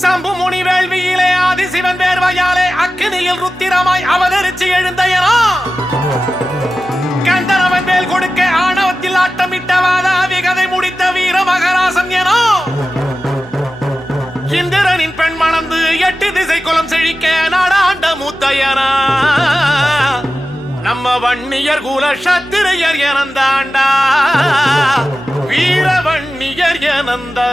சம்பு முனி வேள்வியிலே ஆதி சிவன் வேர்வையாலே அக்கினியில் ருத்திரமாய் அவதரிச்சு எழுந்தையனோ கந்தனவன் வேல் கொடுக்க ஆணவத்தில் ஆட்டமிட்ட வாதாவி கதை முடித்த வீர மகராசன் எனோ இந்திரனின் பெண் மணந்து 8 திசை குலம் செழிக்க நாடாண்ட மூத்தையனா நம்ம வன்னியர் குல சத்திரையர் எனந்தாண்டா வீர வன்னியர் எனந்தாண்டா.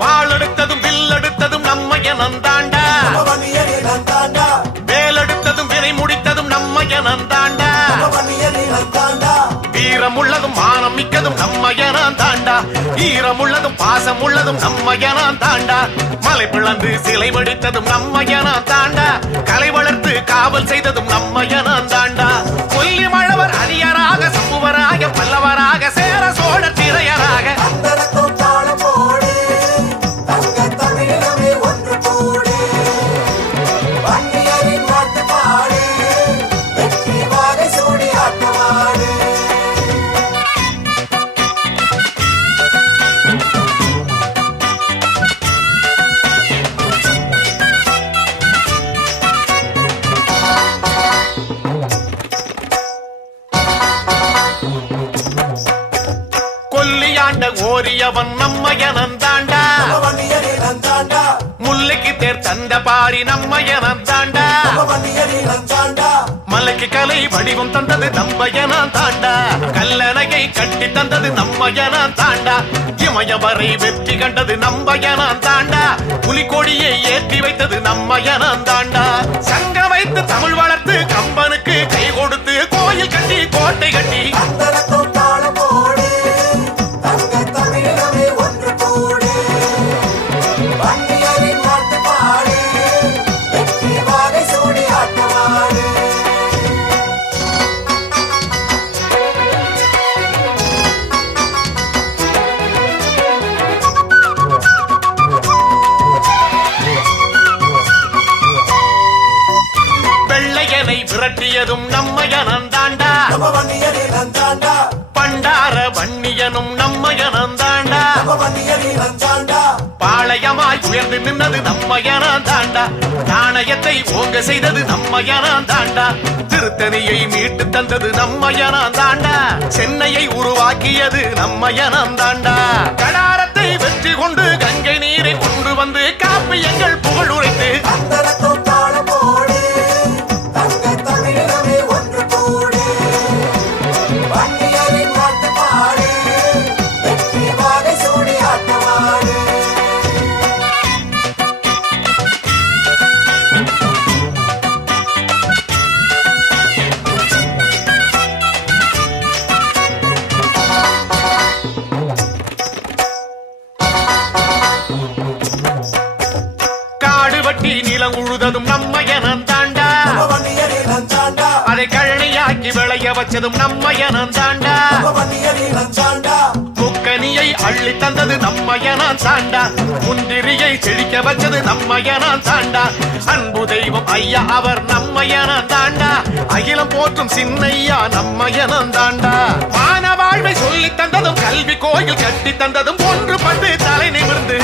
வாளெடுத்ததும் வில்லெடுத்ததும் நம்ம எனந்தாண்டா வேலெடுத்ததும் வினை முடித்ததும் நம்ம எனந்தாண்டா வீரமுள்ளதும் மானம் மிக்கதும் நம்ம எனந்தாண்டா ஈரமுள்ளதும் பாசம் உள்ளதும் நம்ம எனந்தாண்டா மலை பிளந்து சிலை வடித்ததும் நம்ம எனந்தாண்டா கலை வளர்த்து காவல் செய்ததும் நம்ம எனந்தாண்டா கொல்லி மழவர் அரியராக சம்புவராக பல்லவராக சேர சோழ திரையராக ஓரியவன் நம்ம எனந்தாண்டா முல்லைக்கு தேர் தந்த பாரி நம்ம எனந்தாண்டா மலைக்கு கலை வடிவம் தந்தது நம்ம எனந்தாண்டா கல்லணையை கட்டி தந்தது நம்ம எனந்தாண்டா இமயவரை வெற்றி கண்டது நம்ம எனந்தாண்டா புலிகொடியை ஏற்றி வைத்தது நம்ம எனந்தாண்டா சங்க வைத்து தமிழ் வளர்த்து கம்பனுக்கு கை கொடுத்து கோயில் கட்டி கோட்டை கட்டி விரட்டியதும் நம்ம எனந்தாண்டா பண்டார வன்னியனும் நம்ம எனந்தாண்டா பாளையமாய் உயர்ந்து நின்னது நம்ம எனந்தாண்டா நாணயத்தை ஓங்க செய்தது நம்ம எனந்தாண்டா திருத்தணியை மீட்டு தந்தது நம்ம எனந்தாண்டா சென்னையை உருவாக்கியது நம்ம எனந்தாண்டா கடாரத்தை வெற்றி கொண்டு கங்கை நீரை கொண்டு வந்து காப்பியங்கள் புகழ் உரைத்து நிலம் உழுததும் நம்ம எனந்தாண்டா அதை கழனியாக்கி விளைய வச்சதும் நம்ம எனந்தாண்டா முக்கனியை அள்ளி தந்தது நம்ம எனந்தாண்டா முந்திரியை செழிக்க வச்சது நம்ம எனந்தாண்டா அன்பு தெய்வம் ஐயா அவர் நம்ம எனந்தாண்டா அகிலம் போற்றும் சின்னையா நம்ம எனந்தாண்டா மான வாழ்வை சொல்லி தந்ததும் கல்வி கோயில் கட்டி தந்ததும் ஒன்றுபட்டு தலை நிமிர்ந்து